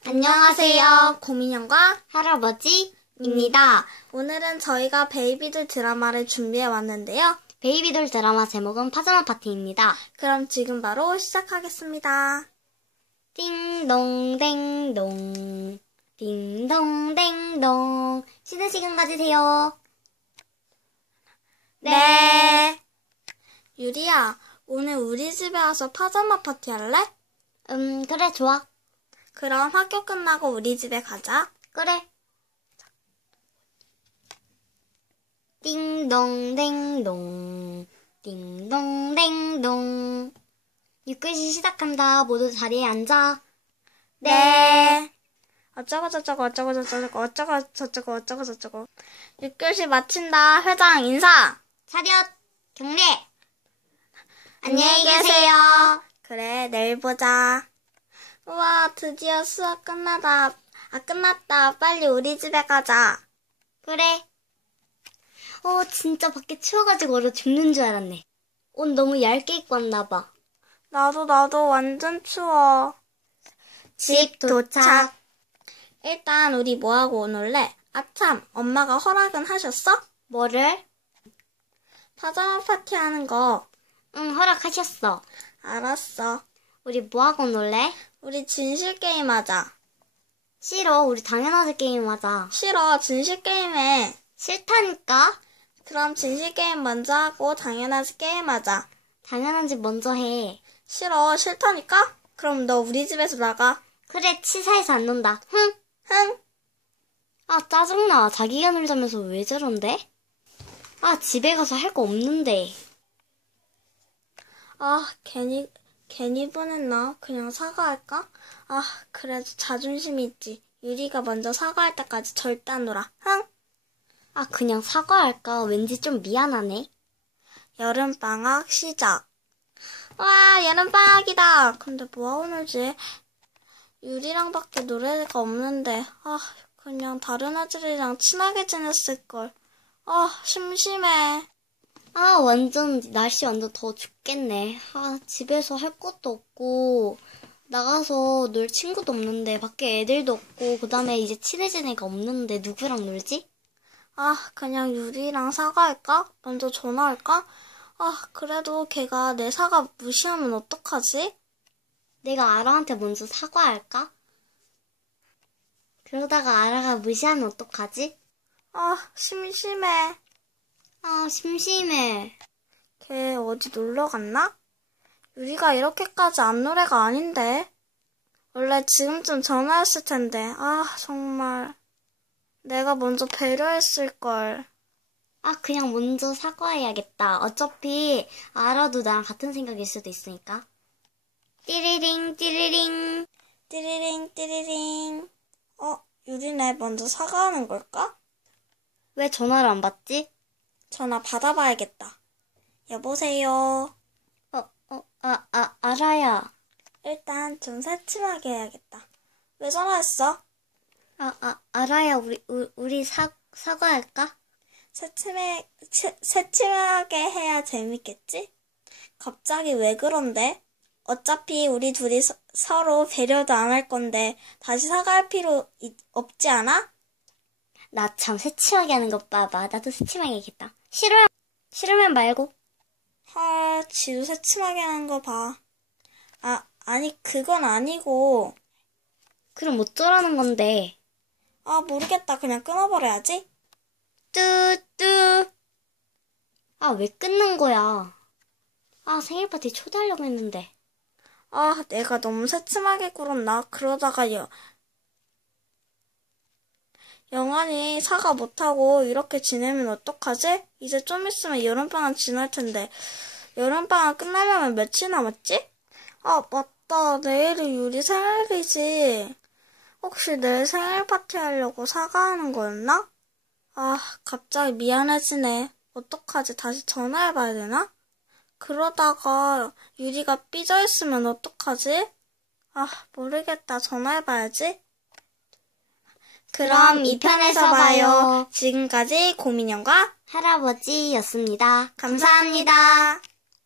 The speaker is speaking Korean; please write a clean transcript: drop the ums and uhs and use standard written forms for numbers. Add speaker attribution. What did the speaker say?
Speaker 1: 안녕하세요. 고민형과
Speaker 2: 할아버지입니다.
Speaker 1: 오늘은 저희가 베이비돌 드라마를 준비해 왔는데요.
Speaker 2: 베이비돌 드라마 제목은 파자마 파티입니다.
Speaker 1: 그럼 지금 바로 시작하겠습니다.
Speaker 2: 띵동댕동 띵동댕동 쉬는 시간 가지세요.
Speaker 1: 네. 유리야, 오늘 우리 집에 와서 파자마 파티 할래?
Speaker 2: 그래, 좋아.
Speaker 1: 그럼 학교 끝나고 우리 집에 가자.
Speaker 2: 그래. 띵동댕동 띵동댕동 6교시 시작한다. 모두 자리에 앉아.
Speaker 1: 네. 어쩌고 저쩌고 어쩌고 저쩌고 어쩌고 저쩌고 어쩌고 저쩌고 6교시 마친다. 회장 인사.
Speaker 2: 차렷. 경례.
Speaker 1: 안녕히 계세요. 그래, 내일 보자. 우와, 드디어 수업 끝났다. 빨리 우리 집에 가자.
Speaker 2: 그래. 진짜 밖에 추워가지고 얼어 죽는 줄 알았네. 옷 너무 얇게 입고 왔나봐.
Speaker 1: 나도 완전 추워.
Speaker 2: 집 도착.
Speaker 1: 일단 우리 뭐하고 오늘래? 아참, 엄마가 허락은 하셨어?
Speaker 2: 뭐를?
Speaker 1: 파자마 파티 하는 거.
Speaker 2: 응, 허락하셨어.
Speaker 1: 알았어.
Speaker 2: 우리 뭐하고 놀래?
Speaker 1: 우리 진실 게임 하자.
Speaker 2: 싫어. 우리 당연하게 게임하자.
Speaker 1: 싫어, 진실 게임해.
Speaker 2: 싫다니까?
Speaker 1: 그럼 진실 게임 먼저 하고 당연하지 게임 하자.
Speaker 2: 당연한 집 먼저 해.
Speaker 1: 싫어, 싫다니까? 그럼 너 우리 집에서 나가.
Speaker 2: 그래, 치사해서 안 논다. 흥. 짜증나. 자기가 놀자면서 왜 저런데? 집에 가서 할 거 없는데.
Speaker 1: 괜히 보냈나? 그냥 사과할까? 그래도 자존심이 있지. 유리가 먼저 사과할 때까지 절대 안 놀아.
Speaker 2: 그냥 사과할까? 왠지 좀 미안하네.
Speaker 1: 여름방학 시작. 와, 여름방학이다. 근데 뭐하고 놀지? 유리랑 밖에 놀 애가 없는데. 그냥 다른 아들이랑 친하게 지냈을걸. 심심해.
Speaker 2: 날씨 완전 더워 죽겠네. 집에서 할 것도 없고, 나가서 놀 친구도 없는데, 밖에 애들도 없고, 그 다음에 이제 친해진 애가 없는데, 누구랑 놀지?
Speaker 1: 그냥 유리랑 사과할까? 먼저 전화할까? 그래도 걔가 내 사과 무시하면 어떡하지?
Speaker 2: 내가 아라한테 먼저 사과할까? 그러다가 아라가 무시하면 어떡하지?
Speaker 1: 심심해.
Speaker 2: 심심해.
Speaker 1: 걔 어디 놀러 갔나? 유리가 이렇게까지 안 놀 애가 아닌데. 원래 지금쯤 전화했을 텐데. 정말. 내가 먼저 배려했을걸.
Speaker 2: 그냥 먼저 사과해야겠다. 어차피 아라도 나랑 같은 생각일 수도 있으니까. 띠리링 띠리링.
Speaker 1: 띠리링 띠리링. 유리네 먼저 사과하는 걸까?
Speaker 2: 왜 전화를 안 받지?
Speaker 1: 전화 받아봐야겠다. 여보세요.
Speaker 2: 아라야.
Speaker 1: 일단 좀 새침하게 해야겠다. 왜 전화했어?
Speaker 2: 아라야, 우리 사과할까?
Speaker 1: 새침하게 해야 재밌겠지? 갑자기 왜 그런데? 어차피 우리 둘이 서로 배려도 안 할 건데 다시 사과할 필요 없지 않아?
Speaker 2: 나 참 새침하게 하는 것 봐봐. 나도 새침하게 하겠다. 싫으면 말고.
Speaker 1: 지도 새침하게 하는 거 봐. 아니 그건 아니고.
Speaker 2: 그럼 어쩌라는 건데.
Speaker 1: 모르겠다. 그냥 끊어버려야지.
Speaker 2: 뚜뚜. 왜 끊는 거야? 생일 파티 초대하려고 했는데.
Speaker 1: 내가 너무 새침하게 굴었나? 그러다가 영환이 사과 못하고 이렇게 지내면 어떡하지? 이제 좀 있으면 여름방학 지날 텐데. 여름방학 끝나려면 며칠 남았지? 맞다. 내일이 유리 생일이지. 혹시 내일 생일 파티 하려고 사과하는 거였나? 갑자기 미안해지네. 어떡하지? 다시 전화해봐야 되나? 그러다가 유리가 삐져있으면 어떡하지? 모르겠다. 전화해봐야지. 그럼 2편에서 봐요. 지금까지 고민형과
Speaker 2: 할아버지였습니다.
Speaker 1: 감사합니다.